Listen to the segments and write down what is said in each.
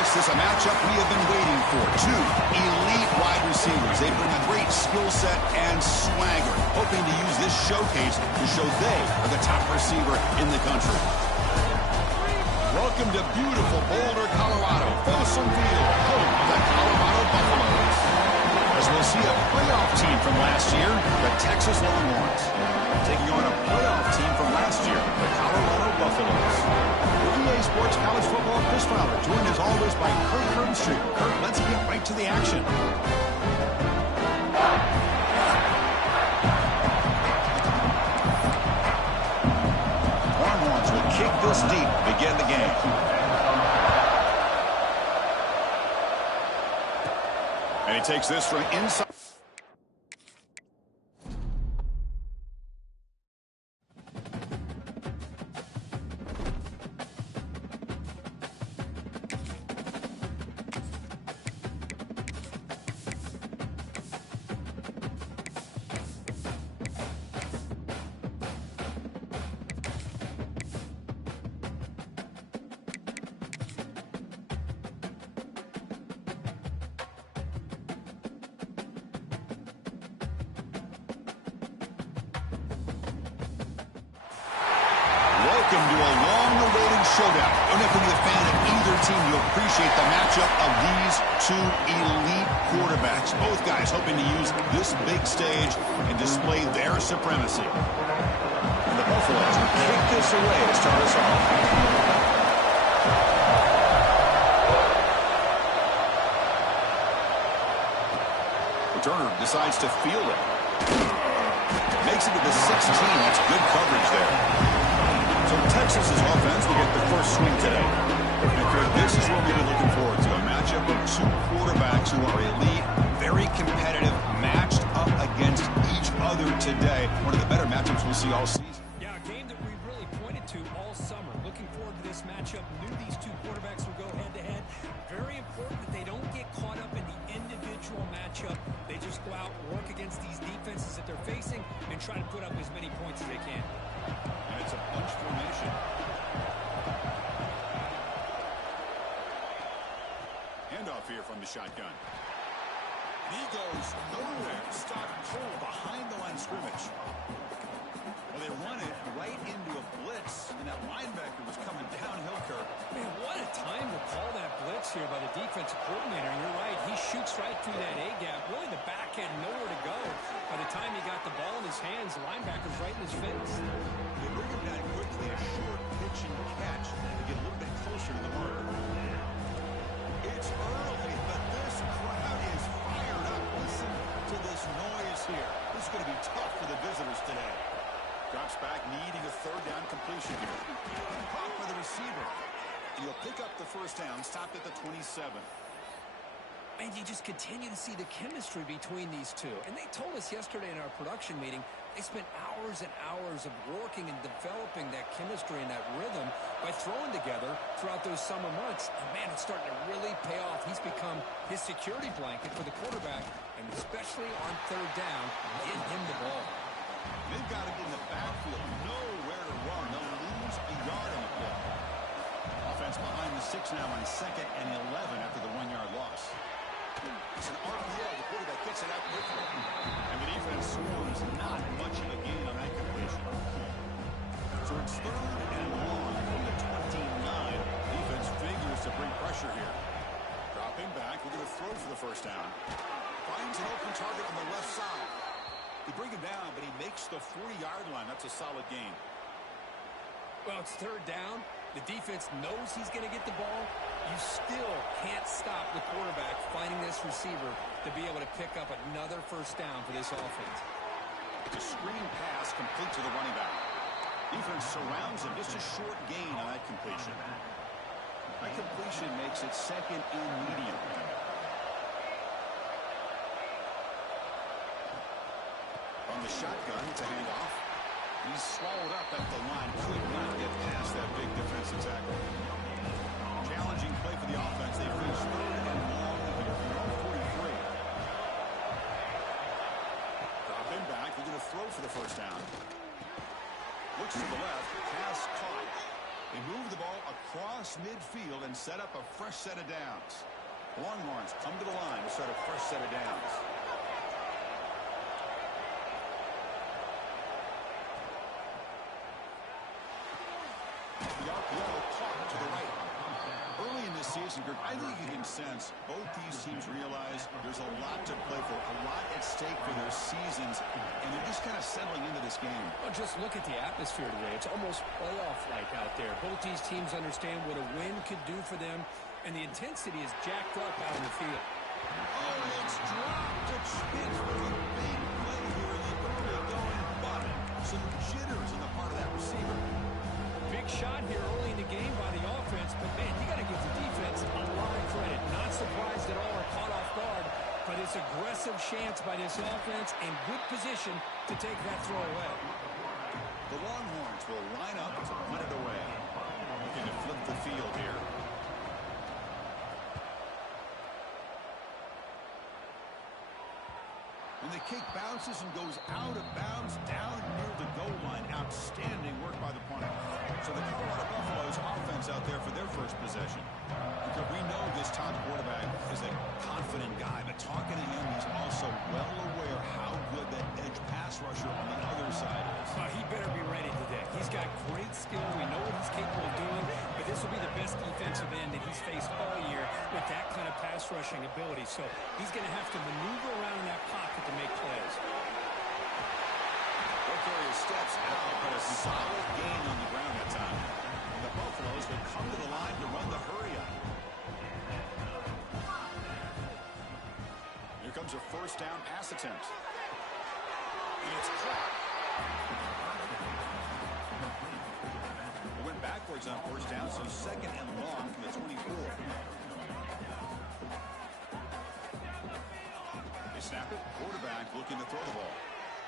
This is a matchup we have been waiting for. Two elite wide receivers. They bring a great skill set and swagger, hoping to use this showcase to show they are the top receiver in the country. Welcome to beautiful Boulder, Colorado. Folsom Field, home of the Colorado Buffaloes. As we'll see a playoff team from last year, the Texas Longhorns, taking on a playoff team from last year, the Colorado Buffaloes. EA Sports College Football Chris Fowler, joined as always by Kirk Herbstreit. Kirk, let's get right to the action. Longhorns will kick this deep to begin the game. And he takes this from inside. Welcome to a long-awaited showdown. Don't have to be a fan of either team to appreciate the matchup of these two elite quarterbacks. Both guys hoping to use this big stage and display their supremacy. And the Buffaloes will kick this away to start us off. Returner decides to field it. Makes it to the 16. That's good coverage there. So Texas's offense will get the first swing today. And this is what we've been looking forward to, a matchup of two quarterbacks who are elite, very competitive, matched up against each other today. One of the better matchups we'll see all season. Yeah, a game that we really pointed to all summer. Looking forward to this matchup. Knew these two quarterbacks would go head-to-head. Very important that they don't get caught up in the individual matchup. They just go out, work against these defenses that they're facing, and try to put up as many points as they can. And it's a bunch formation. Handoff here from the shotgun. And he goes nowhere. Stop cold behind the line of scrimmage. Well, they run it right into a blitz, and that linebacker was coming downhill, Kirk. Man, what a time to call that blitz here by the defensive coordinator. You're right. He shoots right through that A-gap. Really, the back had nowhere to go. By the time he got the ball in his hands, the linebacker's right in his face. They bring him down quickly, a short pitch and catch to get a little bit closer to the marker. It's early, but this crowd is fired up. Listen to this noise here. This is going to be tough for the visitors today. Drops back, needing a third down completion here. Caught by the receiver. He'll pick up the first down, stopped at the 27. And you just continue to see the chemistry between these two. And they told us yesterday in our production meeting, they spent hours and hours of working and developing that chemistry and that rhythm by throwing together throughout those summer months. And, man, it's starting to really pay off. He's become his security blanket for the quarterback, and especially on third down, getting him the ball. They've got him in the backfield, nowhere to run. They'll lose a yard on the play. Offense behind the 6 now on 2nd and 11 after the 1-yard loss. It's an RPO. The quarterback gets it out quickly. And the defense swarms not much of a gain on that completion. So it's 3rd and long from the 29. Defense figures to bring pressure here. Dropping back, we're going to throw for the first down. Finds an open target on the left side. They bring him down, but he makes the 40-yard line. That's a solid gain. Well, it's 3rd down. The defense knows he's going to get the ball. You still can't stop the quarterback finding this receiver to be able to pick up another first down for this offense. It's a screen pass complete to the running back. Defense surrounds him. Just a short gain on that completion. That completion makes it 2nd and medium. On the shotgun, it's a handoff. He's swallowed up at the line. Could not get past that big defensive tackle. Challenging play for the offense. They finish 3rd and long here from their own 43. Drop him back. They're going to throw for the first down. Looks to the left. Pass caught. They move the ball cross midfield and set up a fresh set of downs. Longhorns come to the line to start a fresh set of downs. The RPO caught to the right. Early in this season, Greg, I think you can sense both these teams realize there's a lot to play for, a lot at stake for their seasons, and they're just kind of settling into this game. Well, just look at the atmosphere today. It's almost playoff-like out there. Both these teams understand what a win could do for them, and the intensity is jacked up out in the field. Oh, it's dropped to Pittsburgh. A big play here in the early going, but some jitters on the part of that receiver. Big shot here early in the game by the offense, but man, you got to give the defense a lot of credit. Not surprised at all or caught off guard, but it's aggressive chance by this offense and good position to take that throw away. The Longhorns will line up to punt it away. Looking to flip the field here. And the kick bounces and goes out of bounds down near the goal line. Outstanding work by the punter. So the Colorado Buffaloes offense out there for their first possession. Because we know this top quarterback is a confident guy, but talking to him, he's also well aware how good that edge pass rusher on the other side is. He better be ready today. He's got great skill. We know what he's capable of doing, but this will be the best defensive end that he's faced all year with that kind of pass rushing ability. So he's going to have to maneuver around in that pocket to make plays. Victoria steps out, but a solid gain on the ground that time. And the Buffaloes will come to the line to run the hurry up. Here comes a first down pass attempt. And it's caught. It went backwards on first down, so second and long from the 24. They snap it. Quarterback looking to throw the ball.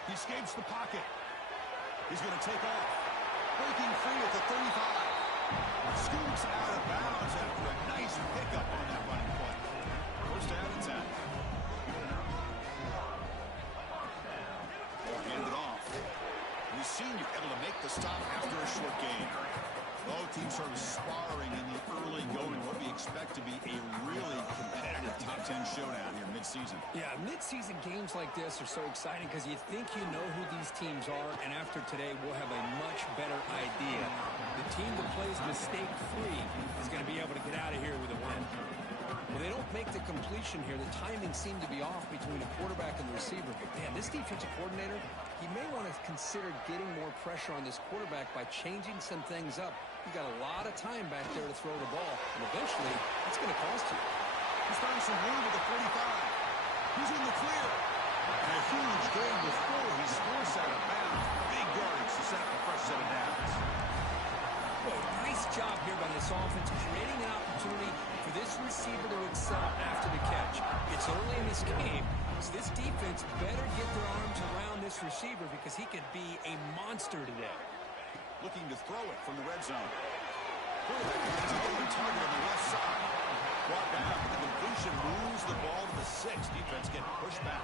He escapes the pocket. He's going to take off. Breaking free at the 35. Scoots out of bounds after a nice pickup on that running play. First down and 10. Hand it off. And the senior able to make the stop after a short gain. Both teams sort of sparring in the early going. What we expect to be a really competitive top 10 showdown here mid-season. Yeah, mid-season games like this are so exciting because you think you know who these teams are, and after today, we'll have a much better idea. The team that plays mistake-free is going to be able to get out of here with a win. Well, they don't make the completion here. The timing seemed to be off between the quarterback and the receiver. But, man, this defensive coordinator, he may want to consider getting more pressure on this quarterback by changing some things up. You got a lot of time back there to throw the ball, and eventually, it's going to cost you. He's finding some room at the 45. He's in the clear. And a huge gain before he's forced out of bounds. Big yardage to set up a fresh set of downs. Well, nice job here by this offense, creating an opportunity for this receiver to excel after the catch. It's early in this game, so this defense better get their arms around this receiver because he could be a monster today. Looking to throw it from the red zone. Quarterback has an open target on the left side. Brought down. The completion moves the ball to the 6. Defense getting pushed back.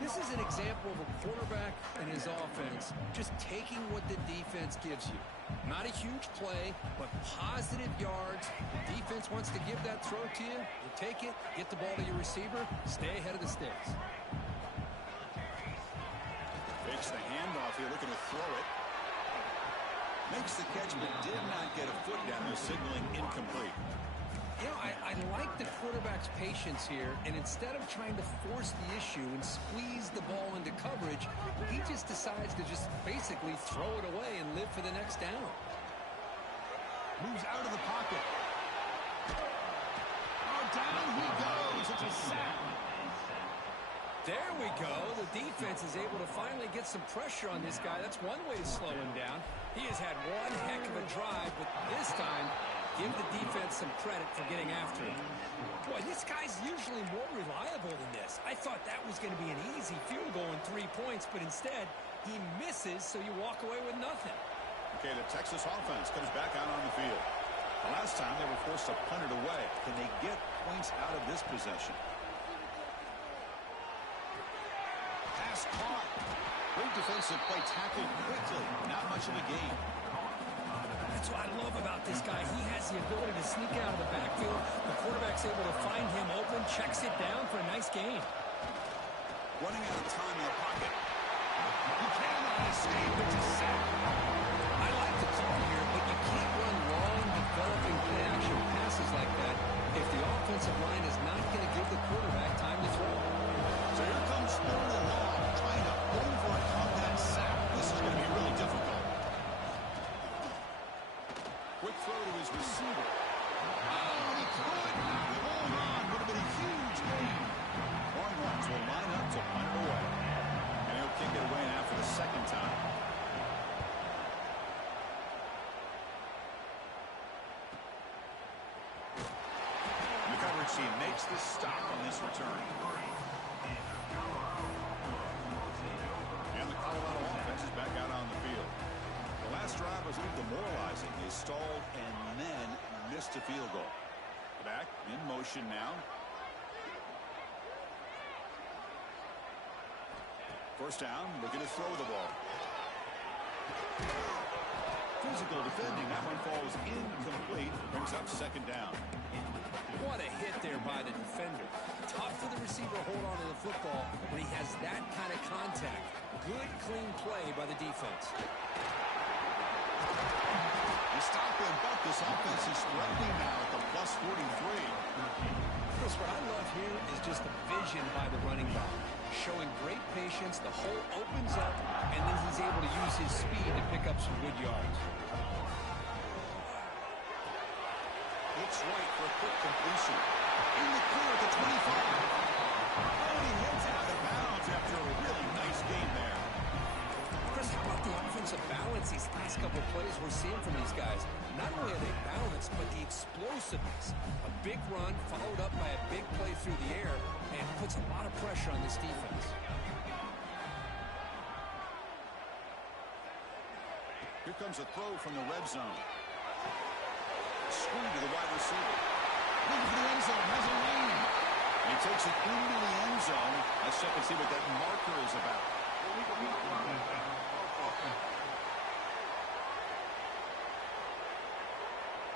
This is an example of a quarterback and his offense just taking what the defense gives you. Not a huge play, but positive yards. The defense wants to give that throw to you. You take it, get the ball to your receiver, stay ahead of the sticks. Fakes the handoff here, looking to throw it. Makes the catch, but did not get a foot down there, signaling incomplete. You know, I like the quarterback's patience here, and instead of trying to force the issue and squeeze the ball into coverage, he just decides to just basically throw it away and live for the next down. Moves out of the pocket. Oh, down he goes. It's a sack. There we go. The defense is able to finally get some pressure on this guy. That's one way to slow him down. He has had one heck of a drive, but this time, give the defense some credit for getting after him. Boy, this guy's usually more reliable than this. I thought that was going to be an easy field goal in 3 points, but instead, he misses, so you walk away with nothing. Okay, the Texas offense comes back out on the field. The last time, they were forced to punt it away. Can they get points out of this possession? Pass caught. Great defensive play, tackled quickly. Not much of a gain. That's what I love about this guy. He has the ability to sneak out of the backfield. The quarterback's able to find him open, checks it down for a nice gain. Running out of time in the pocket. He cannot escape. It's a sack. I like the call here, but you can't run long, developing play-action passes like that if the offensive line is not going to give the quarterback time to throw. So here comes third and long, trying to overcome that sack. This is going to be really difficult. Quick throw to his receiver. Oh, and he could not hold on. Would have been a huge gain. Longhorns will line up to punt it away. And he'll kick it away now for the second time. The coverage team makes the stop on this return. And the Colorado offense is back out on the field. The last drive was a little demoralizing. They stalled and then missed a field goal. Back in motion now. First down, looking to throw the ball. Physical defending. That one falls incomplete. Brings up second down. What a hit there by the defender. Tough for the receiver to hold on to the football when he has that kind of contact. Good, clean play by the defense. They stop and buck. This offense is threatening now at the plus 43. Chris, what I love here is just the vision by the running back. Showing great patience, the hole opens up, and then he's able to use his speed to pick up some good yards. Looks right for a quick completion. In the clear at the 25. Oh, he heads out of bounds after a really nice game there. Chris, how about the offensive balance these last couple of plays we're seeing from these guys? Not only are they balanced, but the explosiveness. A big run followed up by a big play through the air, and puts a lot of pressure on this defense. Here comes a throw from the red zone. Screen to the wide receiver. Looking for the end zone. Has a lane. And he takes it into the end zone. Let's check and see what that marker is about.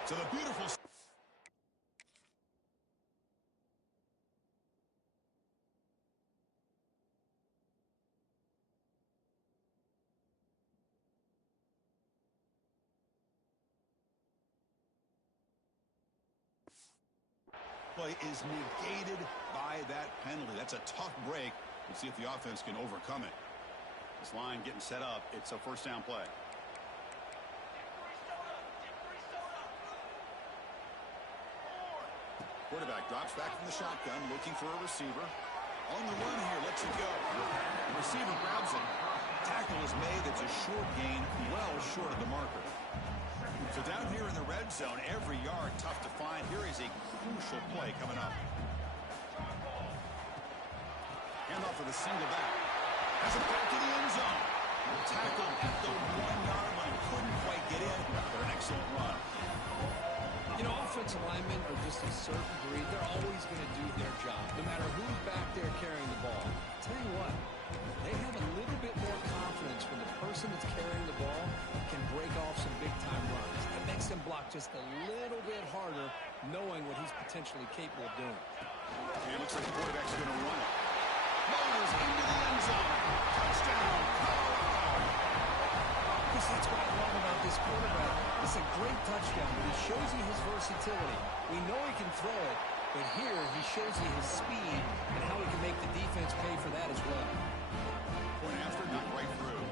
So the beautiful play is negated by that penalty. That's a tough break. We'll see if the offense can overcome it. This line getting set up. It's a first down play. Quarterback drops back from the shotgun, looking for a receiver. On the run here, lets it go. The receiver grabs it. Tackle is made. It's a short gain, well short of the marker. So down here in the red zone, every yard tough to find. Here is a crucial play coming up. Handoff for the single back. Has it back to the end zone. Tackle at the 1-yard line. Couldn't quite get in, but an excellent run. You know, offensive linemen are just a certain breed. They're always going to do their job, no matter who's back there carrying the ball. I'll tell you what, they have a little bit more confidence when the person that's carrying the ball can break off some big-time runs. It makes them block just a little bit harder, knowing what he's potentially capable of doing. And it looks like the quarterback's going to run it. Motors into the end zone. Touchdown, Colorado. That's what I love about this quarterback. It's a great touchdown, but he shows you his versatility. We know he can throw it, but here he shows you his speed and how he can make the defense pay for that as well. Point after, not right through.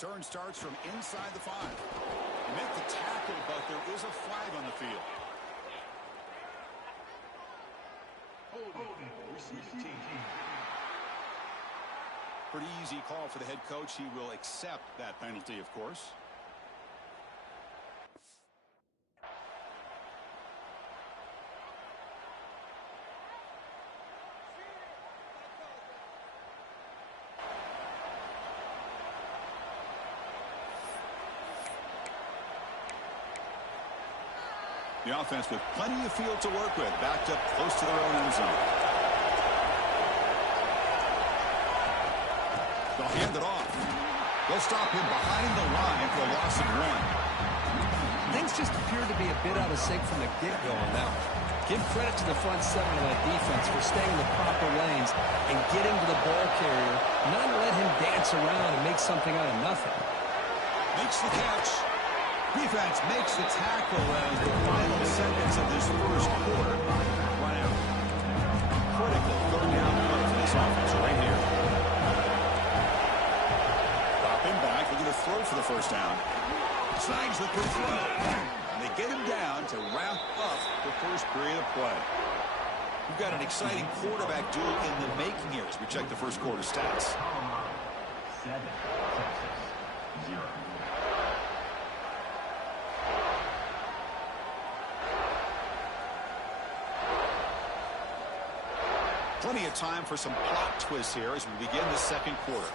Return starts from inside the 5. He made the tackle, but there is a flag on the field. Pretty easy call for the head coach. He will accept that penalty, of course. The offense with plenty of field to work with, backed up close to their own end zone. They'll hand it off. They'll stop him behind the line for a loss of 1. Things just appeared to be a bit out of sync from the get-go on that one. Give credit to the front 7 of that defense for staying in the proper lanes and getting to the ball carrier, not let him dance around and make something out of nothing. Makes the catch. Defense makes the tackle as the final seconds of this first quarter run out. Critical third down play for this offense right here. Drop him back, looking to throw for the first down. Snags the quick throw. And they get him down to wrap up the first period of play. We've got an exciting quarterback duel in the making here as we check the first quarter stats. 7, Texas, 0. Plenty of time for some plot twists here as we begin the second quarter.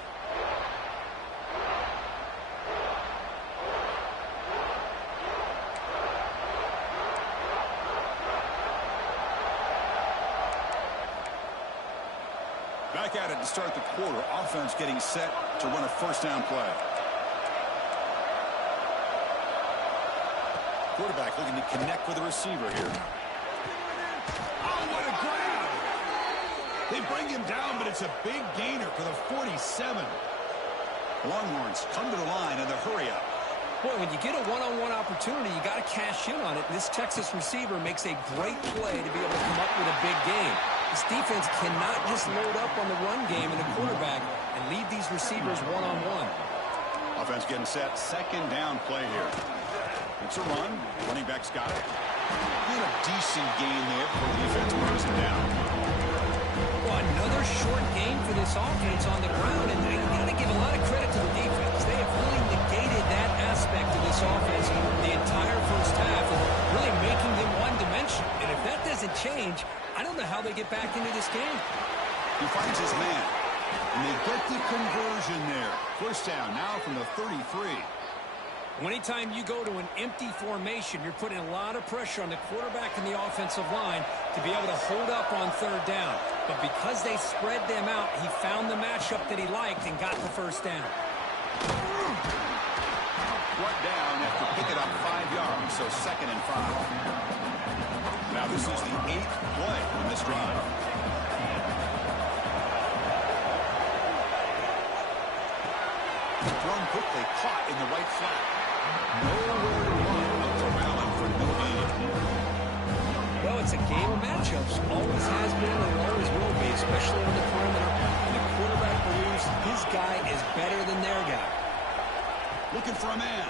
Back at it to start the quarter. Offense getting set to run a first down play. Quarterback looking to connect with the receiver here. Oh, what a grab! They bring him down, but it's a big gainer for the 47. Longhorns come to the line in the hurry-up. Boy, when you get a one-on-one opportunity, you got to cash in on it. This Texas receiver makes a great play to be able to come up with a big game. This defense cannot just load up on the run game and the quarterback and leave these receivers one-on-one. Offense getting set. Second down play here. It's a run. Running back's got it. And a decent gain there before the defense brings him down. Well, another short game for this offense on the ground, and you got to give a lot of credit to the defense. They have really negated that aspect of this offense the entire first half, and really making them one-dimensional. And if that doesn't change, I don't know how they get back into this game. He finds his man, and they get the conversion there. First down now from the 33. Anytime you go to an empty formation, you're putting a lot of pressure on the quarterback and the offensive line to be able to hold up on third down. But because they spread them out, he found the matchup that he liked and got the first down. Brought down after picking up 5 yards, so 2nd and 5. Now this is the 8th play in this drive. Thrown quickly, caught in the right flat. Nowhere to run up to Allen for no gain. Well, it's a game of matchups. Always has been and always will be, especially on the perimeter. And the quarterback believes his guy is better than their guy. Looking for a man.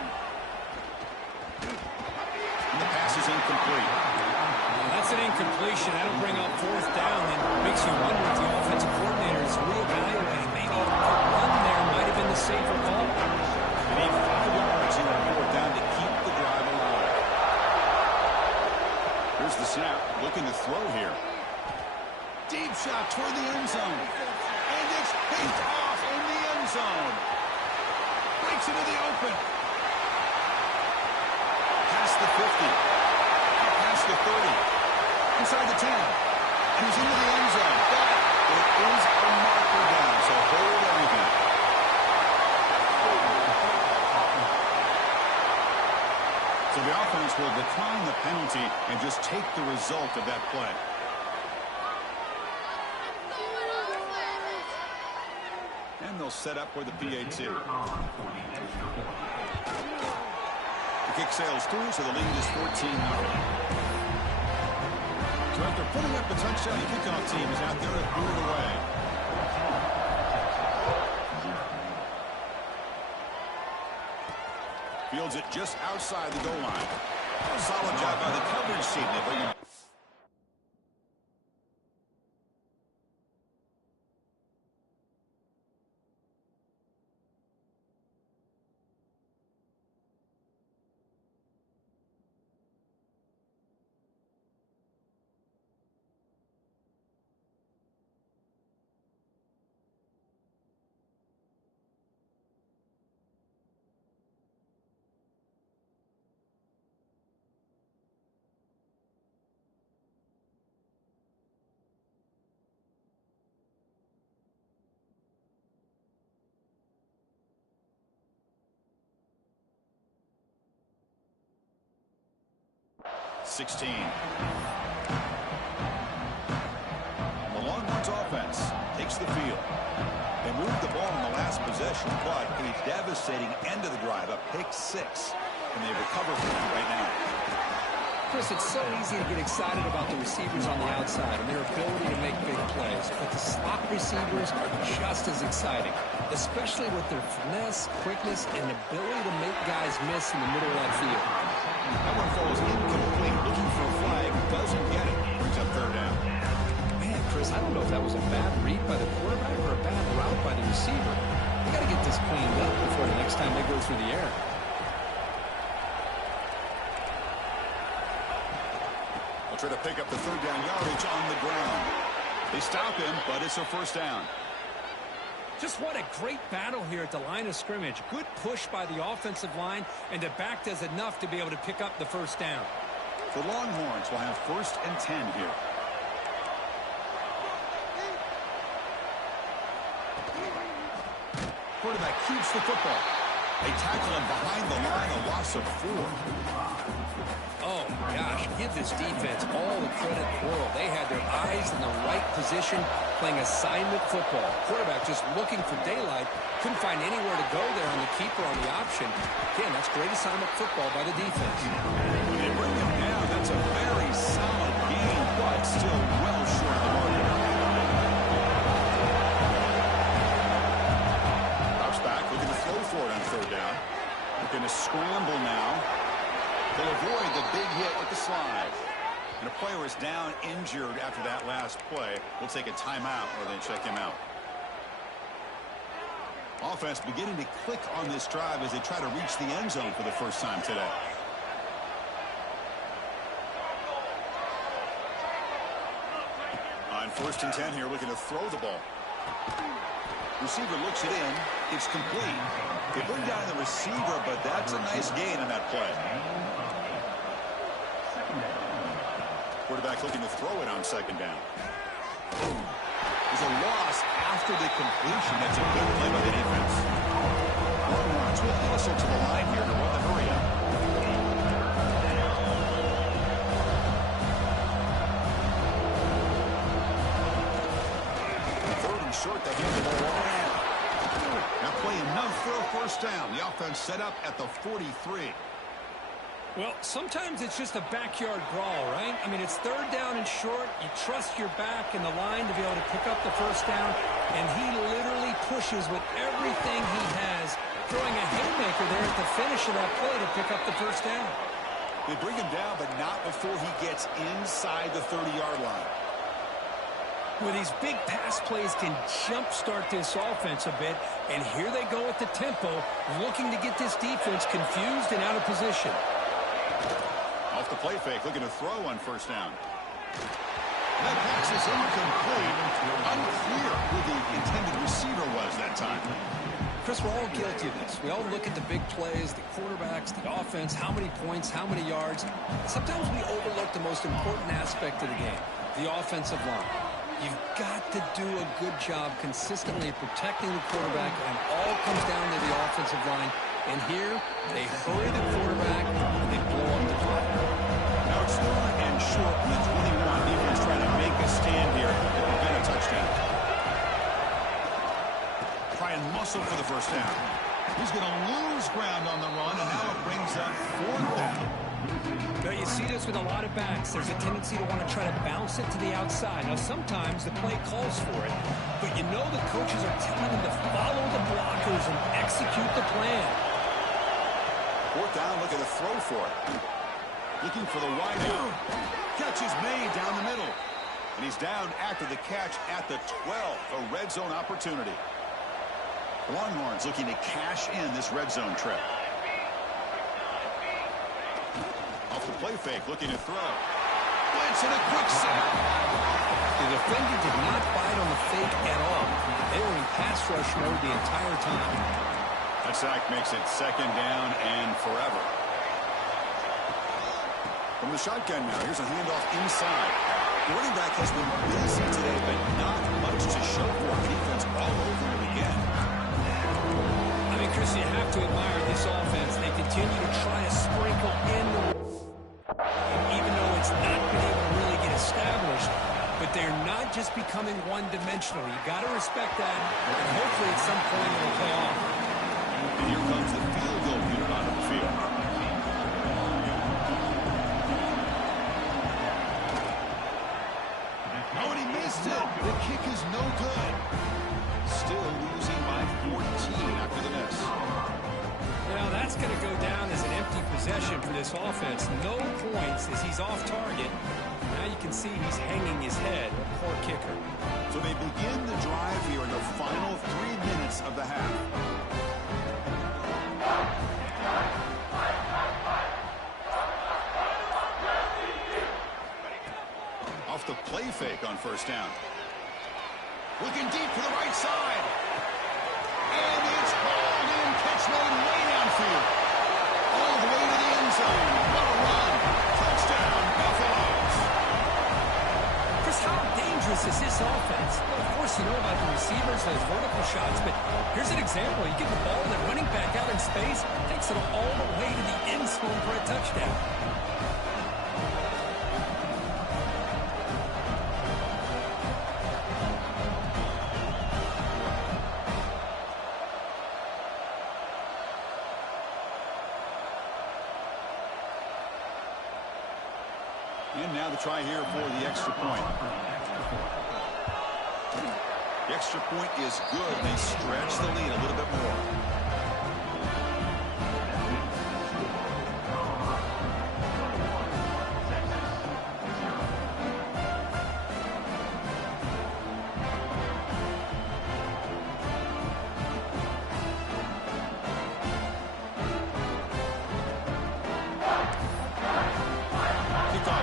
And the pass is incomplete. Well, that's an incompletion. That'll bring up fourth down and makes you wonder if the offensive coordinator is reevaluating. Maybe the run there might have been the safer call. They need 5 yards in the fourth down to keep the drive alive. Here's the snap. Looking to throw here. Deep shot toward the end zone. And it's picked off in the end zone. Breaks into the open. Past the 50. Past the 30. Inside the 10. And he's into the end zone. But it is a marker down, so hold everything. So the offense will decline the penalty and just take the result of that play. And they'll set up for the PAT. The kick sails through, so the lead is 14-0. So after putting up a touchdown, the kickoff team is out there to boot it away. fields it just outside the goal line. Solid job by the coverage team. They bring him. The Longhorns offense takes the field. They moved the ball in the last possession, but a devastating end of the drive, a pick six, and they recover from that right now. Chris, it's so easy to get excited about the receivers on the outside and their ability to make big plays, but the slot receivers are just as exciting, especially with their finesse, quickness, and ability to make guys miss in the middle of that field. That one falls incomplete, looking for a flag, doesn't get it, brings up third down. Man, Chris, I don't know if that was a bad read by the quarterback or a bad route by the receiver. They got to get this cleaned up before the next time they go through the air. They'll try to pick up the third down yardage on the ground. They stop him, but it's a first down. Just what a great battle here at the line of scrimmage. Good push by the offensive line, and the back does enough to be able to pick up the first down. The Longhorns will have 1st and 10 here. Quarterback keeps the football. They tackle him behind the line, a loss of 4. Oh, gosh, give this defense all the credit in the world. They had their eyes in the right position, playing assignment football. Quarterback just looking for daylight, couldn't find anywhere to go there on the keeper on the option. Again, that's great assignment football by the defense. When they bring him down, that's a very solid game, but still well short of the mark. Drops back, looking to throw for it on third down. Looking to scramble now. They'll avoid the big hit with the slide. And a player is down injured after that last play. We'll take a timeout or then check him out. Offense beginning to click on this drive as they try to reach the end zone for the first time today. On 1st and 10 here, looking to throw the ball. Receiver looks it in. It's complete. They bring down the receiver, but that's a nice gain on that play. Quarterback looking to throw it on 2nd down. There's a loss after the completion. That's a good play by the defense. Longhorns will hustle to the line here to run the hurry up. 3rd and short, they hand the ball off. Now play enough for a first down. The offense set up at the 43. Well, sometimes it's just a backyard brawl, right? I mean, it's 3rd down and short. You trust your back in the line to be able to pick up the first down, and he literally pushes with everything he has, throwing a haymaker there at the finish of that play to pick up the first down. They bring him down, but not before he gets inside the 30-yard line. Well, these big pass plays can jumpstart this offense a bit, and here they go at the tempo, looking to get this defense confused and out of position. Off the play fake, looking to throw on 1st down. That pass is incomplete. Unclear who the intended receiver was that time. Chris, we're all guilty of this. We all look at the big plays, the quarterbacks, the offense, how many points, how many yards. Sometimes we overlook the most important aspect of the game, the offensive line. You've got to do a good job consistently protecting the quarterback, and all comes down to the offensive line. And here, they hurry the quarterback, and they blow up the clock. Now it's 3rd and short from the 21. Defense trying to make a stand here to prevent a touchdown. Try and muscle for the first down. He's going to lose ground on the run, and now it brings up 4th down. Now, you see this with a lot of backs. There's a tendency to want to try to bounce it to the outside. Now, sometimes the play calls for it, but you know the coaches are telling them to follow the blockers and execute the plan. Fourth down, looking to throw for it. Looking for the wide out. Catch is made down the middle. And he's down after the catch at the 12. A red zone opportunity. Longhorns looking to cash in this red zone trip. Off the play fake, looking to throw. Blitz and a quick sack. The defender did not bite on the fake at all. They were in pass rush mode the entire time. That sack makes it second down and forever. From the shotgun now, here's a handoff inside. The running back has been busy today, but not much to show for it. Defense all over him again. I mean, Chris, you have to admire this offense. They continue to try to sprinkle in, even though it's not been able to really get established. But they're not just becoming one-dimensional. You got to respect that, and hopefully at some point it'll pay off. And here comes the field goal unit onto the field. Oh, and he missed it. The kick is no good. Still losing by 14 after the miss. Now that's going to go down as an empty possession for this offense. No points as he's off target. Now you can see he's hanging his head. Poor kicker. So they begin the drive here in the final 3 minutes of the half. Off the play fake on first down. Looking deep to the right side. And it's hauled in. Catch made way downfield. All the way to the end zone. What a run. Touchdown, Buffaloes. Chris, how dangerous is this offense? Well, of course, you know about the receivers, those vertical shots, but here's an example. You get the ball, the running back out in space, takes it all the way to the end zone for a touchdown. And now the try here for the extra point. The extra point is good. They stretch the lead a little bit more.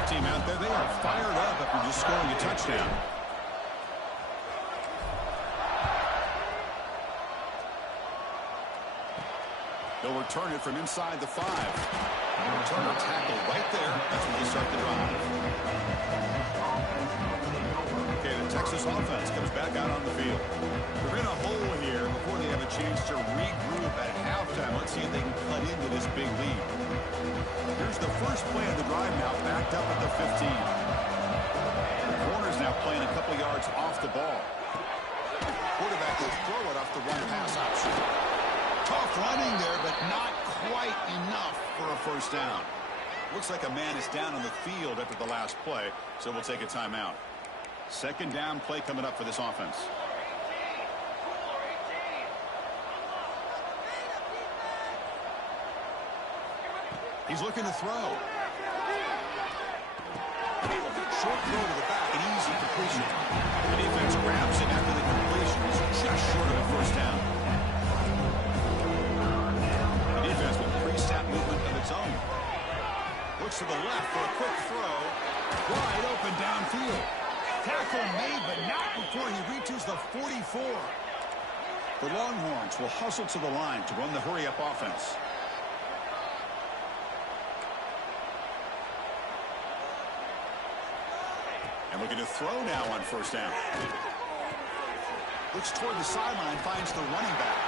Team out there, they are fired up after just scoring a touchdown. They'll return it from inside the 5. Return a tackle right there. That's when they start the drive. Okay, the Texas offense comes back out on the field. They're in a hole here before they have a chance to regroup at halftime. Let's see if they can cut into this big lead. Here's the first play of the drive now, backed up at the 15. The corner's now playing a couple yards off the ball. Quarterback will throw it off the one pass option. Tough running there, but not quite enough for a first down. Looks like a man is down on the field after the last play, so we'll take a timeout. Second down play coming up for this offense. He's looking to throw. Short throw to the back, an easy completion. The defense grabs it after the completion. He's just short of a first down. The defense with pre-snap movement of its own. Looks to the left for a quick throw. Wide open downfield. Tackle made, but not before he reaches the 44. The Longhorns will hustle to the line to run the hurry-up offense. And looking to throw now on first down. Looks toward the sideline, finds the running back.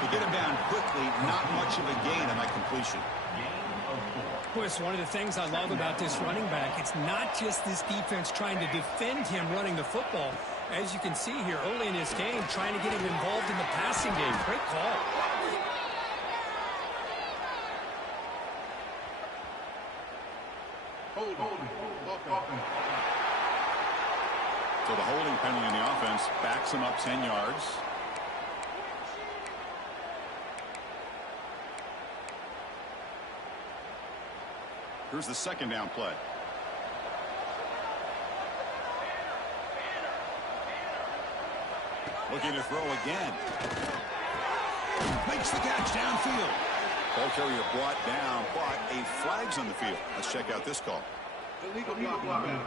To get him down quickly, not much of a gain on that completion. Boy, it's one of the things I love about this running back. It's not just this defense trying to defend him running the football. As you can see here early in this game, trying to get him involved in the passing game. Great call. So the holding penalty in the offense backs him up 10 yards. Here's the second down play. Looking to throw again. Makes the catch downfield. Ball carrier brought down, but a flag's on the field. Let's check out this call. Illegal blocking.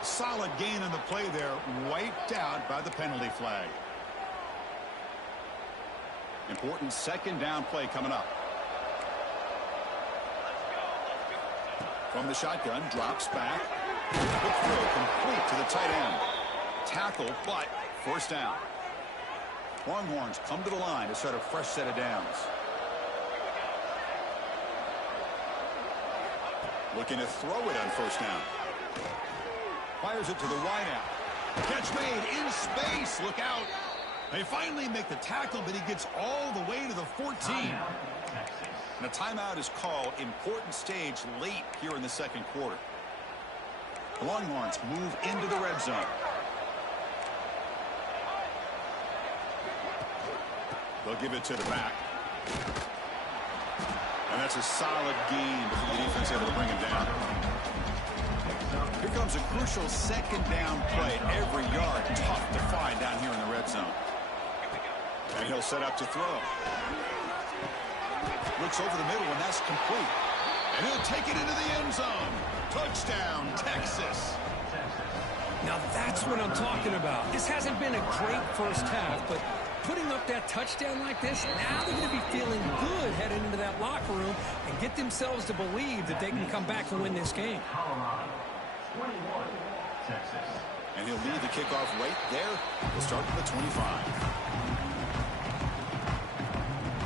Solid gain on the play there, wiped out by the penalty flag. Important second down play coming up. From the shotgun, drops back. Quick throw complete to the tight end. Tackle, but first down. Longhorns come to the line to start a fresh set of downs. Looking to throw it on first down. Fires it to the wideout. Catch made in space. Look out. They finally make the tackle, but he gets all the way to the 14. And a timeout is called. Important stage late here in the second quarter. The Longhorns move into the red zone. They'll give it to the back. And that's a solid gain before the defense able to bring him down. Here comes a crucial second down play. Every yard tough to find down here in the red zone. And he'll set up to throw. Looks over the middle, and that's complete. And he'll take it into the end zone. Touchdown, Texas. Now that's what I'm talking about. This hasn't been a great first half, but putting up that touchdown like this, now they're going to be feeling good heading into that locker room and get themselves to believe that they can come back and win this game. And he'll lead the kickoff right there. We'll start with the 25.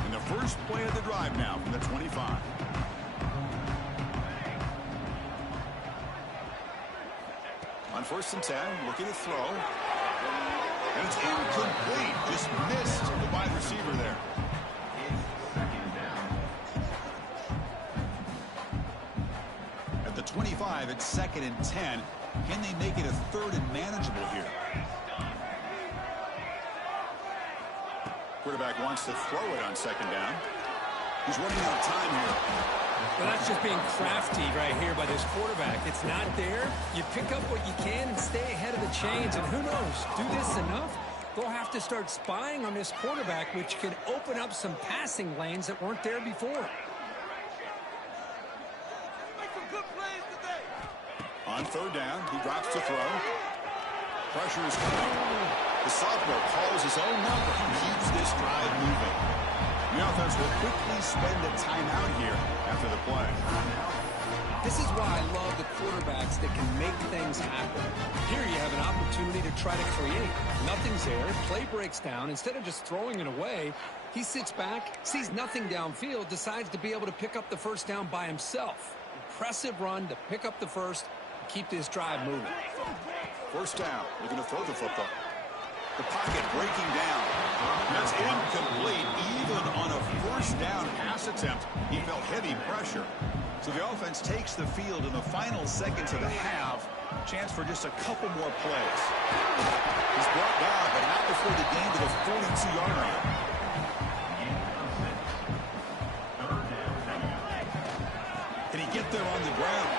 And the first play of the drive now from the 25. On first and 10, looking to throw. And it's incomplete. Just missed the wide receiver there. At the 25, it's second and 10. Can they make it a third and manageable here? Quarterback wants to throw it on second down. He's running out of time here. Well, that's just being crafty right here by this quarterback. It's not there. You pick up what you can and stay ahead of the chains. And who knows, do this enough, they'll have to start spying on this quarterback, which could open up some passing lanes that weren't there before. On third down, he drops to throw. Pressure is coming. The sophomore calls his own number and keeps this drive moving. The offense will quickly spend a timeout here after the play. This is why I love the quarterbacks that can make things happen. Here you have an opportunity to try to create. Nothing's there. Play breaks down. Instead of just throwing it away, he sits back, sees nothing downfield, decides to be able to pick up the first down by himself. Impressive run to pick up the first, keep this drive moving. First down, looking to throw the football. The pocket breaking down. That's incomplete. Even on a first down pass attempt, he felt heavy pressure. So the offense takes the field in the final seconds of the half. Chance for just a couple more plays. He's brought down, but not before the gain to the 42-yard line. Can he get there on the ground?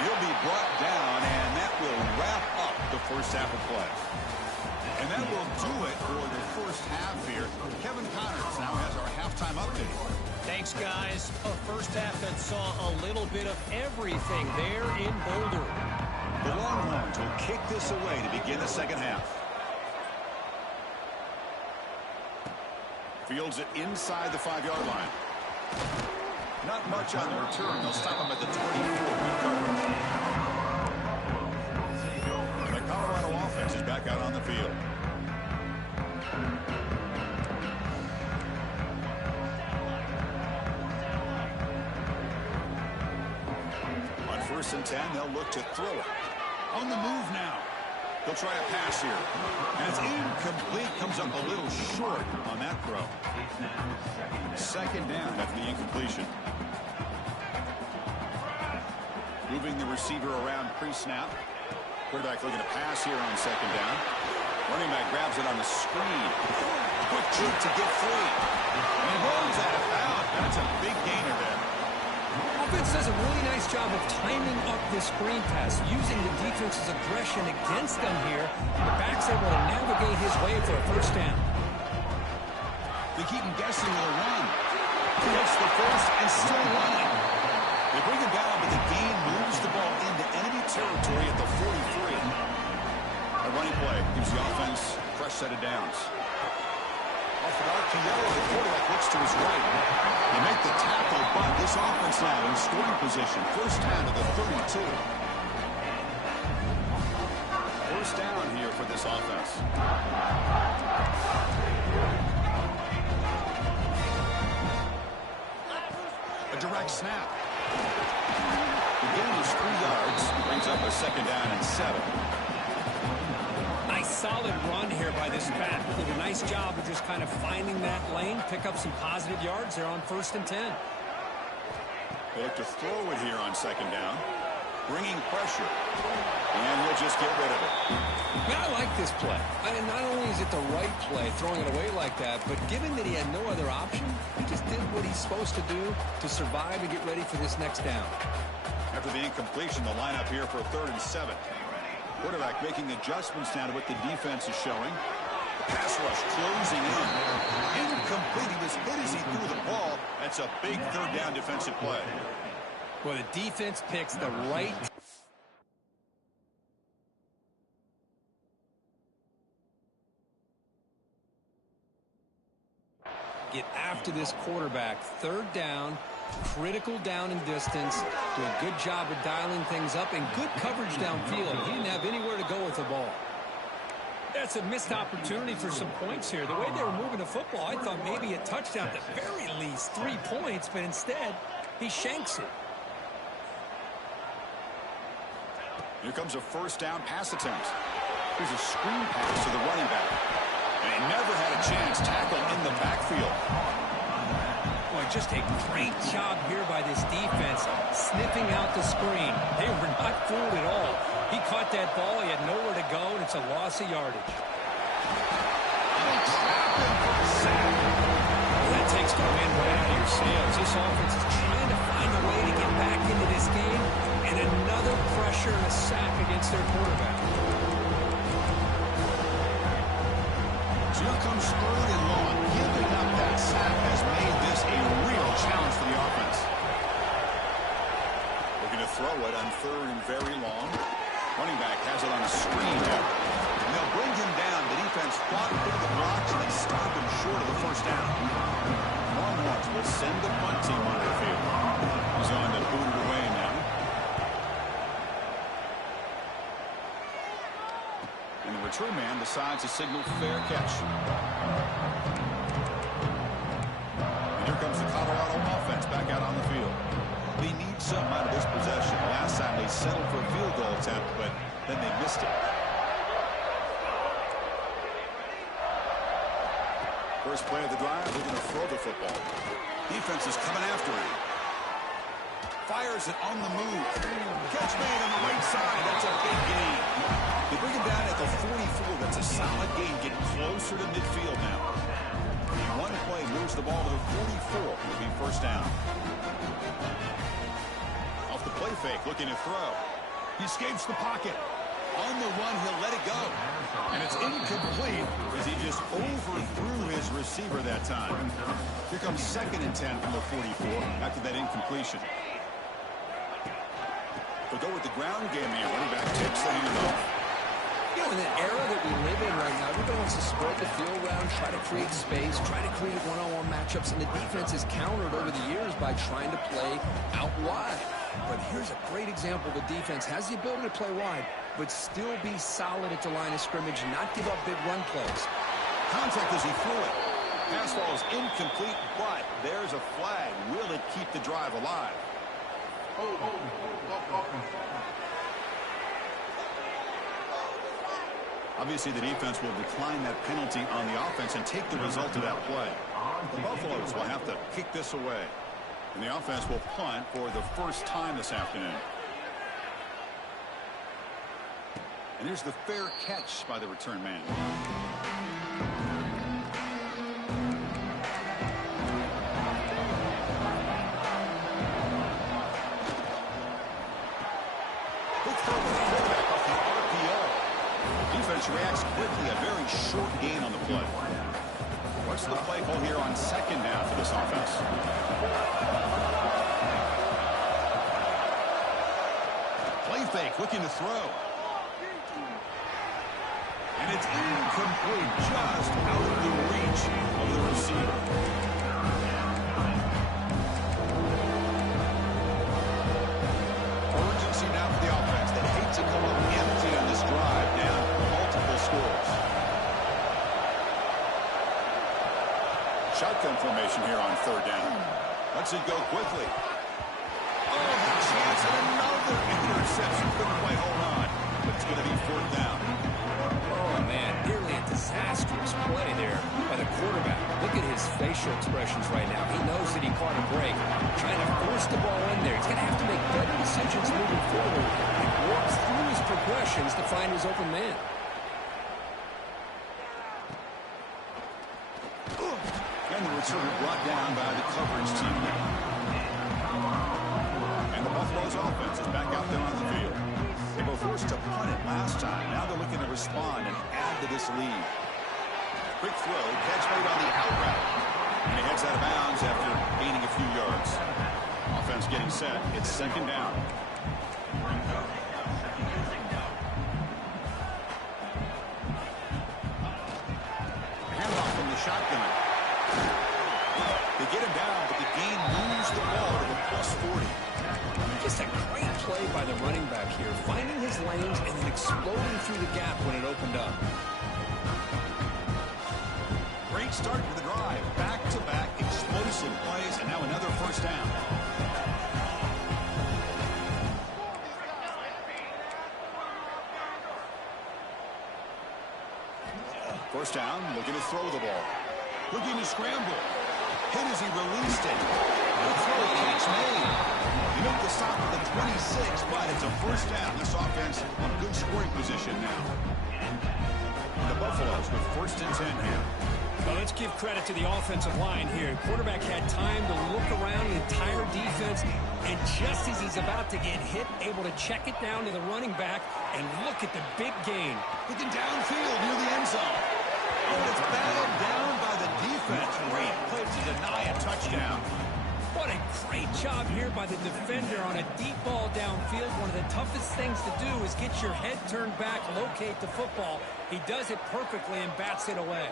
He'll be brought down, and that will wrap up the first half of play. And that will do it for the first half here. Kevin Connors now has our halftime update. Thanks, guys. A first half that saw a little bit of everything there in Boulder. The Longhorns will kick this away to begin the second half. Fields it inside the 5-yard line. Not much on the return. They'll stop him at the 24-yard line. The Colorado offense is back out on the field. On first and 10, they'll look to throw it. On the move now. They'll try a pass here. And it's incomplete. Comes up a little short on that throw. Second down after the incompletion. Moving the receiver around pre-snap. Quarterback looking to pass here on second down. Running back grabs it on the screen. Quick juke to get free. And rolls out of bounds. That's a big gainer there. Offense does a really nice job of timing up this screen pass, using the defense's aggression against them here. The back's able to navigate his way for a first down. They keep him guessing with a run. Gets the first and still running. They bring him down, but the gain moves the ball into enemy territory at the 43. A running play gives the offense a fresh set of downs. Off an RPO, the quarterback looks to his right. They make the tackle, but this offense now in scoring position. First down to the 32. First down here for this offense. A direct snap. The gain is 3 yards. Brings up a second down and 7. Nice solid run here by this back. Did a nice job of just kind of finding that lane, pick up some positive yards there on 1st and 10. They look to throw it here on second down. Bringing pressure. And he'll just get rid of it. Man, I like this play. And not only is it the right play, throwing it away like that, but given that he had no other option, he just did what he's supposed to do to survive and get ready for this next down. After the incompletion, the lineup here for 3rd and 7. Quarterback making adjustments now to what the defense is showing. The pass rush closing in. Incomplete. He was hit as he threw the ball. That's a big 3rd down defensive play. Well, the defense picks the right... Get after this quarterback. 3rd down, critical down and distance. Do a good job of dialing things up and good coverage downfield. He didn't have anywhere to go with the ball. That's a missed opportunity for some points here. The way they were moving the football, I thought maybe a touchdown, at the very least 3 points, but instead he shanks it. Here comes a first down pass attempt. Here's a screen pass to the running back. And he never had a chance. Tackle in the backfield. Boy, just a great job here by this defense, sniffing out the screen. They were not fooled at all. He caught that ball. He had nowhere to go, and it's a loss of yardage. Well, that takes the wind right out of your sails. This offense is trying to find a way to get back into this game, and another pressure and a sack against their quarterback. So here comes 3rd and long. Giving up that sack has made this a real challenge for the offense. Looking to throw it on 3rd and very long. Running back has it on a screen now. And they'll bring him down. The defense fought through the blocks and they stop him short of the first down. Longhorns will send the punt team onto the field. He's on to boot it away now. And the return man decides to signal fair catch. And here comes the Colorado offense back out on the field. They need something out of this possession. Last time they settled for a field goal attempt, but then they missed it. First play of the drive, they're going to throw the football. Defense is coming after him. Fires it on the move. Catch made on the right side. That's a big gain. They bring him down at the 44. That's a solid gain, getting closer to midfield now. One play moves the ball to the 44. It'll be first down. Off the play fake, looking to throw. He escapes the pocket. On the run, he'll let it go. And it's incomplete as he just overthrew his receiver that time. Here comes 2nd and 10 from the 44 after that incompletion. They'll go with the ground game here. Running back takes the handoff. You know, in the era that we live in right now, everybody wants to spread the field around, try to create space, try to create one-on-one matchups, and the defense is countered over the years by trying to play out wide. But here's a great example. The defense has the ability to play wide, but still be solid at the line of scrimmage, not give up big run plays. Contact as he threw it. Pass ball is incomplete, but there's a flag. Will it keep the drive alive? Obviously, the defense will decline that penalty on the offense and take the result of that play. The Buffaloes will have to kick this away. And the offense will punt for the first time this afternoon. And here's the fair catch by the return man. Quick throw to the quarterback off the RPO. Defense reacts quickly. A very short gain on the play. What's the play call here on second down for this offense? Play fake, looking to throw. And it's incomplete, just out of the reach of the receiver. Urgency now for the offense. They hate to come up empty on this drive, down multiple scores. Shotgun formation here on third down. Lets it go quickly. Oh, the chance at another interception. Couldn't quite hold on, but it's going to be fourth down. Oh, man, nearly a disastrous play there by the quarterback. Look at his facial expressions right now. He knows that he caught a break, trying to force the ball in there. He's going to have to make better decisions moving forward and walks through his progressions to find his open man. And the return brought down by the coverage team. And the Buffalo's offense is back out there on the field. They were forced to punt it last time. Now they're looking to respond and add to this lead. Quick throw, catch made on the out route. And he heads out of bounds after gaining a few yards. Offense getting set. It's second down. Handoff from the shotgun. They get him down, but the game moves the ball to the +40. Just a great play by the running back here, finding his lanes and then exploding through the gap when it opened up. Great start to the drive. Back-to-back explosive plays, and now another first down. First down, looking to throw the ball. Looking to scramble. Hit as he released it. Good throw, catch made. He made the stop at the 26, but it's a first down. This offense in good scoring position now. The Buffaloes with first and 10 here. Well, let's give credit to the offensive line here. Quarterback had time to look around the entire defense, and just as he's about to get hit, able to check it down to the running back, and look at the big gain. Looking downfield near the end zone. Oh, and it's battled down by the defense. Great play to deny a touchdown. What a great job here by the defender on a deep ball downfield. One of the toughest things to do is get your head turned back, locate the football. He does it perfectly and bats it away.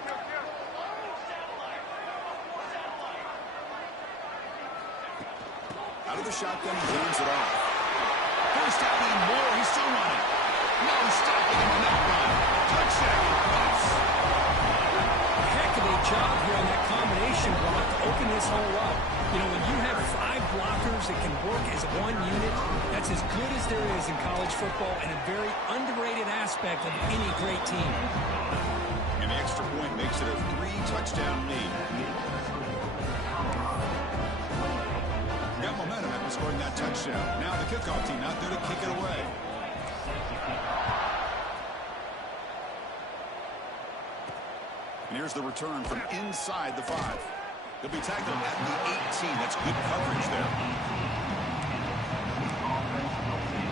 Out of the shotgun, he turns it off. First down and more. He's still running. No stopping him on that run. Touchdown, Buffs. Heck of a job here on that combination block to open this hole up. You know, when you have 5 blockers that can work as one unit, that's as good as there is in college football and a very underrated aspect of any great team. And the extra point makes it a 3-touchdown lead. Got momentum after scoring that touchdown. Now the kickoff team out there to kick it away. And here's the return from inside the 5. He'll be tackled at the 18. That's good coverage there.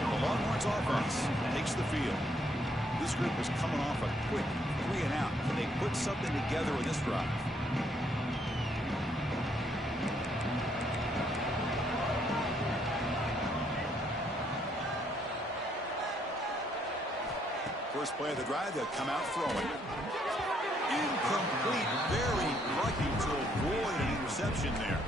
The Longhorns offense takes the field. This group is coming off a quick 3-and-out. Can they put something together with this drive? First play of the drive, they'll come out throwing. Incomplete, very lucky to avoid an interception there.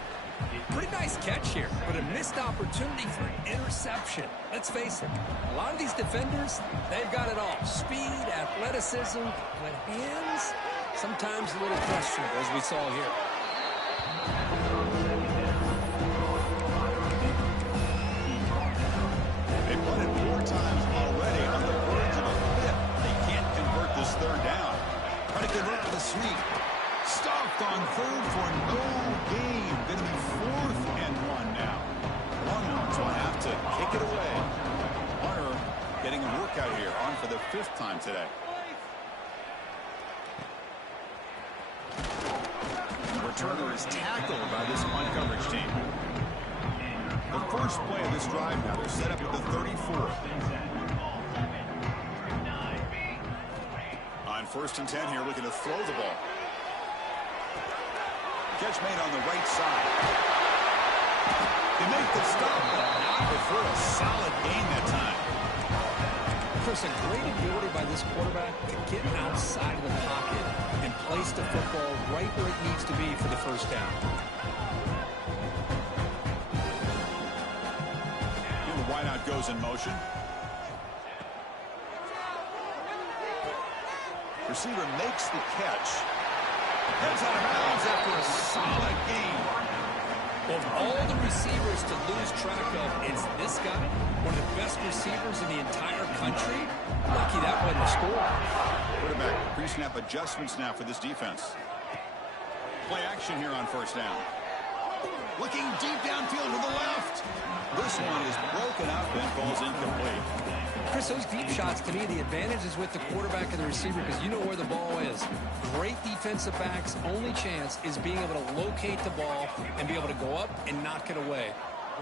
Pretty nice catch here, but a missed opportunity for an interception. Let's face it, a lot of these defenders, they've got it all. Speed, athleticism, but hands, sometimes a little questionable, as we saw here. They punted 4 times already on the verge of a 5th. They can't convert this third down. Trying to convert to the sweep. Stopped on third for no gain. Going to be 4th and 1 now. Longhorns will have to kick it away. Hunter getting a workout here, on for the 5th time today. The returner is tackled by this punt coverage team. The first play of this drive now, they're set up at the 34. first and 10 here, looking to throw the ball. Catch made on the right side. They make the stop, but not before a solid gain that time. Chris, a great ability by this quarterback to get outside of the pocket and place the football right where it needs to be for the first down. The wideout goes in motion. Receiver makes the catch. Heads out of bounds after a solid gain. Of all the receivers to lose track of, it's this guy, one of the best receivers in the entire country. Lucky that wasn't a score. Quarterback pre-snap adjustments now for this defense. Play action here on first down. Looking deep downfield to the left. This one is broken up and falls incomplete. Chris, those deep shots, to me, the advantage is with the quarterback and the receiver because you know where the ball is. Great defensive backs' only chance is being able to locate the ball and be able to go up and knock it away.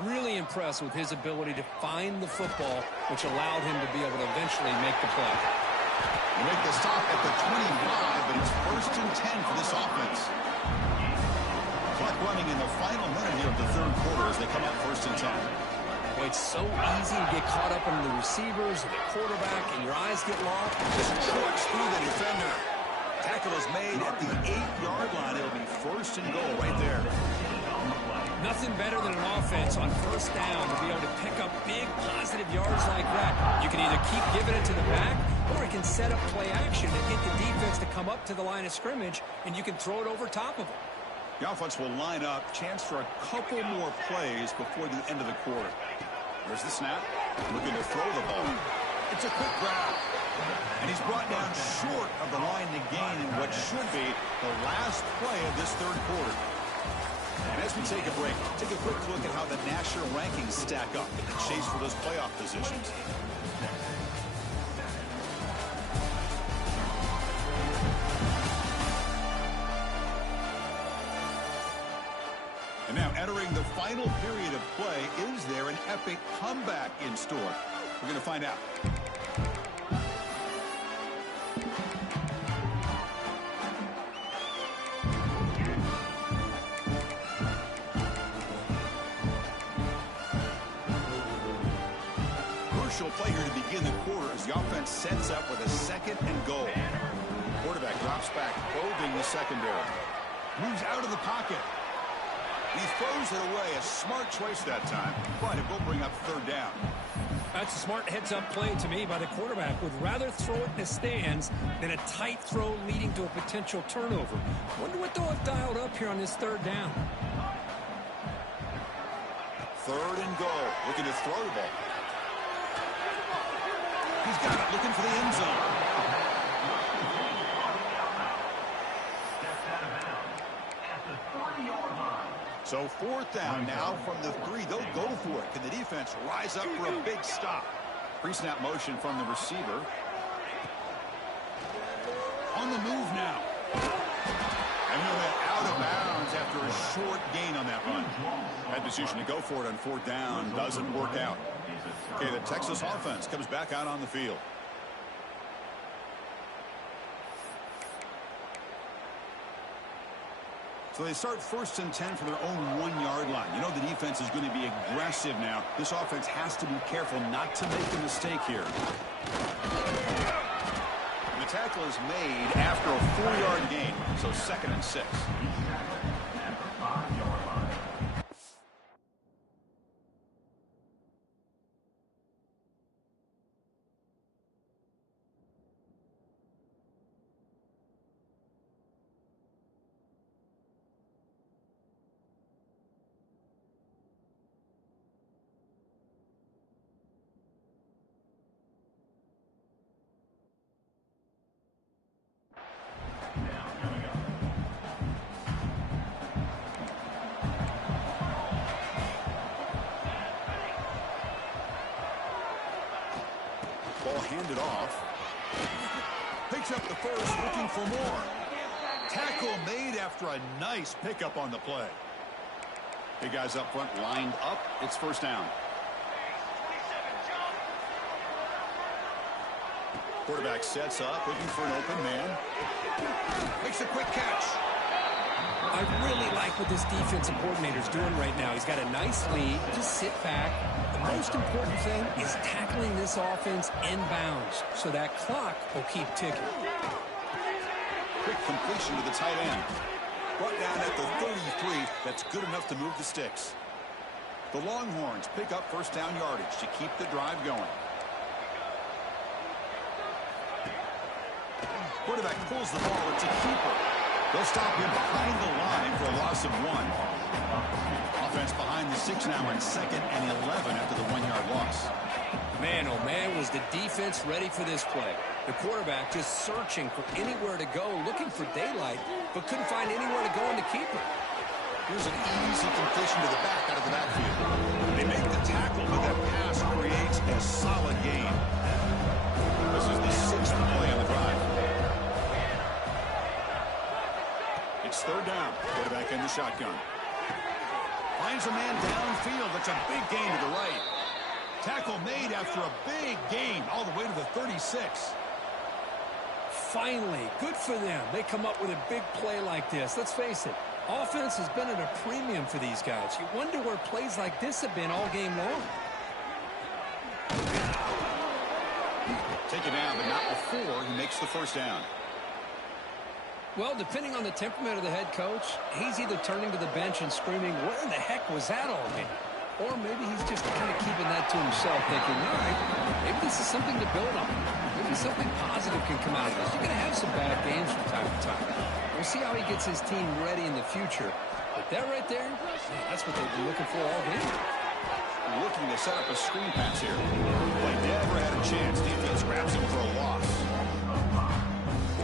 Really impressed with his ability to find the football, which allowed him to be able to eventually make the play. They make the stop at the 25, but it's first and 10 for this offense. Clock running in the final minute here of the third quarter as they come up first and 10. Boy, it's so easy to get caught up in the receivers, the quarterback, and your eyes get lost. Just trucks through the defender. Tackle is made at the 8-yard line. It'll be first and goal right there. Nothing better than an offense on first down to be able to pick up big positive yards like that. You can either keep giving it to the back, or it can set up play action and get the defense to come up to the line of scrimmage, and you can throw it over top of them. The offense will line up. Chance for a couple more plays before the end of the quarter. There's the snap. Looking to throw the ball. It's a quick grab. And he's brought down short of the line to gain in what should be the last play of this third quarter. And as we take a break, take a quick look at how the national rankings stack up in the chase for those playoff positions. And now entering the final period of play, is there an epic comeback in store? We're going to find out. Crucial play here to begin the quarter as the offense sets up with a second and goal. Quarterback drops back, probing the secondary. Moves out of the pocket. He throws it away. A smart choice that time, but it will bring up third down. That's a smart heads-up play to me by the quarterback. Would rather throw it in the stands than a tight throw leading to a potential turnover. Wonder what they'll have dialed up here on this third down. Third and goal. Looking to throw the ball. He's got it. Looking for the end zone. So fourth down now from the 3. They'll go for it. Can the defense rise up for a big stop? Pre-snap motion from the receiver. On the move now. And he went out of bounds after a short gain on that run. That decision to go for it on fourth down doesn't work out. Okay, the Texas offense comes back out on the field. So they start first and 10 from their own 1-yard line. You know the defense is going to be aggressive now. This offense has to be careful not to make a mistake here. And the tackle is made after a 4-yard gain. So second and 6. Ball handed off. Picks up the first, looking for more. Tackle made after a nice pickup on the play. Big guys up front lined up. It's first down. Quarterback sets up, looking for an open man. Makes a quick catch. I really like what this defensive coordinator's doing right now. He's got a nice lead. Just sit back. The most important thing is tackling this offense inbounds so that clock will keep ticking. Quick completion to the tight end. Brought down at the 33. That's good enough to move the sticks. The Longhorns pick up first down yardage to keep the drive going. Quarterback pulls the ball. It's a keeper. They'll stop him behind the line for a loss of 1. Offense behind the 6 now in 2nd and 11 after the 1-yard loss. Man, oh man, was the defense ready for this play. The quarterback just searching for anywhere to go, looking for daylight, but couldn't find anywhere to go in the keeper. Here's an easy completion to the back out of the backfield. They make the tackle, but that pass creates a solid gain. This is the 6th play on the drive. It's 3rd down. Quarterback in the shotgun. Finds a man downfield. That's a big gain to the right. Tackle made after a big gain all the way to the 36. Finally, good for them. They come up with a big play like this. Let's face it, offense has been at a premium for these guys. You wonder where plays like this have been all game long. Take it down, but not before he makes the first down. Well, depending on the temperament of the head coach, he's either turning to the bench and screaming, where the heck was that all game? Or maybe he's just kind of keeping that to himself, thinking, all right, maybe this is something to build on. Maybe something positive can come out of this. You're going to have some bad games from time to time. We'll see how he gets his team ready in the future. But that right there, man, that's what they've been looking for all game. Looking to set up a screen pass here. Play never had a chance. Defense grabs him for a loss.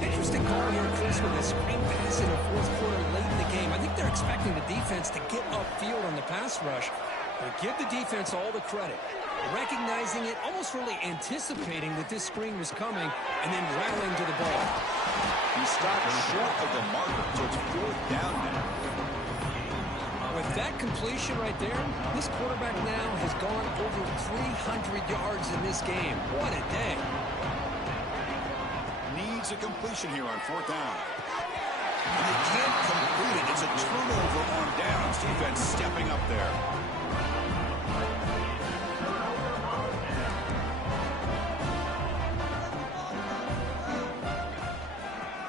Interesting call here, Chris, with a screen pass in the 4th quarter late in the game. I think they're expecting the defense to get upfield on the pass rush. But give the defense all the credit. Recognizing it, almost really anticipating that this screen was coming, and then rallying to the ball. He stopped short of the marker, so it's 4th down now. With that completion right there, this quarterback now has gone over 300 yards in this game. What a day. Needs a completion here on 4th down. And they can't complete it. It's a turnover on downs. Defense stepping up there.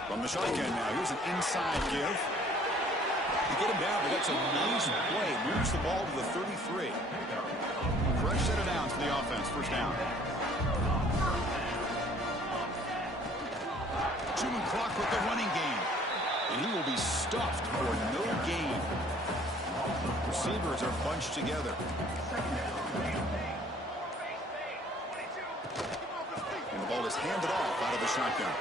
From the shotgun now, here's an inside give. They get him down, but that's a nice play. Moves the ball to the 33. Fresh set of downs for the offense. First down. 2-minute clock with the running game. And he will be stuffed for no gain. Receivers are bunched together. And the ball is handed off out of the shotgun.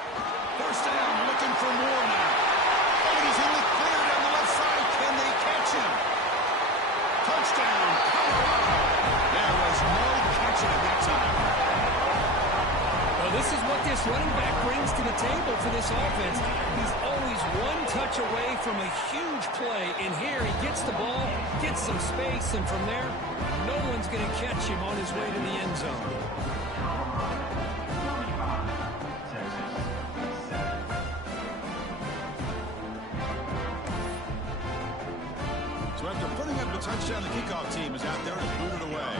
First down, looking for more now. Oh, and he's in the clear down the left side. Can they catch him? Touchdown, Colorado. There was no catching at that time. Well, this is what this running back brings to the table for this offense. He's always one touch away from a huge play. And here he gets the ball, gets some space, and from there, no one's going to catch him on his way to the end zone. So after putting up a touchdown, the kickoff team is out there to boot it away.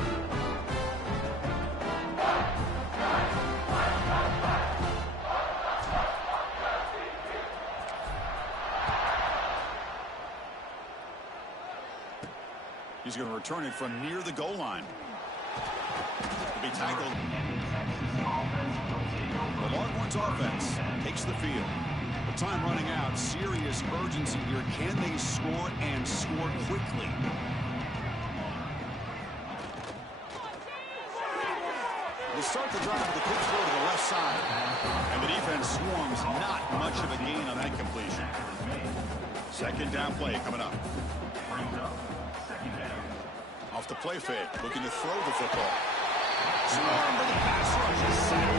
He's going to return it from near the goal line. To be tackled. The Longhorns offense takes the field. The time running out. Serious urgency here. Can they score and score quickly? They start the drive with the pitch throw to the left side. And the defense swarms. Not much of a gain on that completion. 2nd down play coming up. Off the play fake, looking to throw the football. Swarmed to the pass rush, sack.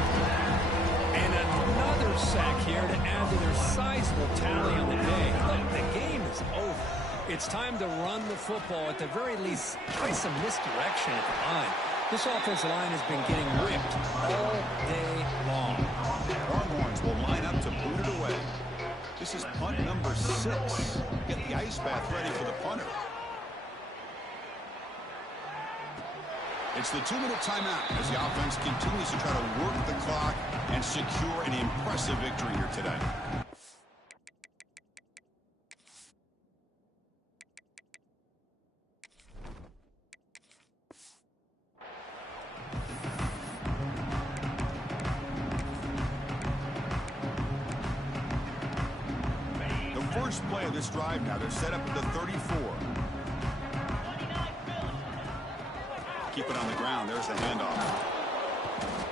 And another sack here to add to their sizable tally on the day. Look, the game is over. It's time to run the football. At the very least, try some misdirection at the line. This offensive line has been getting ripped all day long. 6. Get the ice bath ready for the punter. It's the 2-minute timeout as the offense continues to try to work the clock and secure an impressive victory here today. The first play of this drive now, they're set up at the 34. Keep it on the ground. There's the handoff.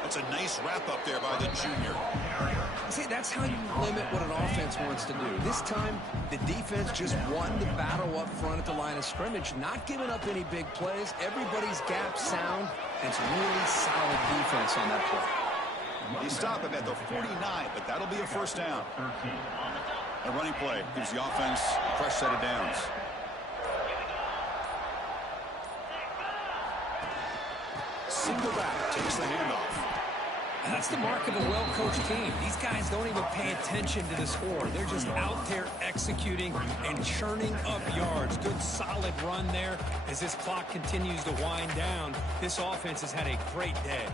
That's a nice wrap-up there by the junior. See, that's how you limit what an offense wants to do. This time, the defense just won the battle up front at the line of scrimmage, not giving up any big plays. Everybody's gap sound, and it's really solid defense on that play. You stop him at the 49, but that'll be a first down. A running play gives the offense a fresh set of downs. Single back takes the handoff. That's the mark of a well-coached team. These guys don't even pay attention to the score. They're just out there executing and churning up yards. Good, solid run there. As this clock continues to wind down, this offense has had a great day.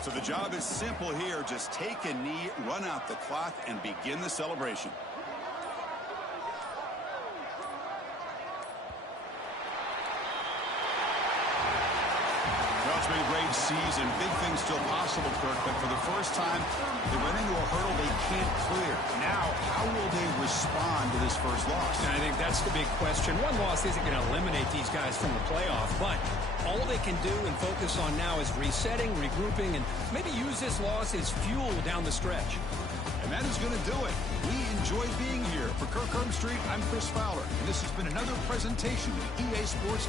So the job is simple here. Just take a knee, run out the clock, and begin the celebration. It's been a great season. Big things still possible, Kirk, but for the first time, they run into a hurdle they can't clear. Now, how will they respond to this first loss? And I think that's the big question. One loss isn't going to eliminate these guys from the playoff, but all they can do and focus on now is resetting, regrouping, and maybe use this loss as fuel down the stretch. And that is going to do it. We enjoyed being here. For Kirk Herbstreit, I'm Chris Fowler, and this has been another presentation of EA Sports.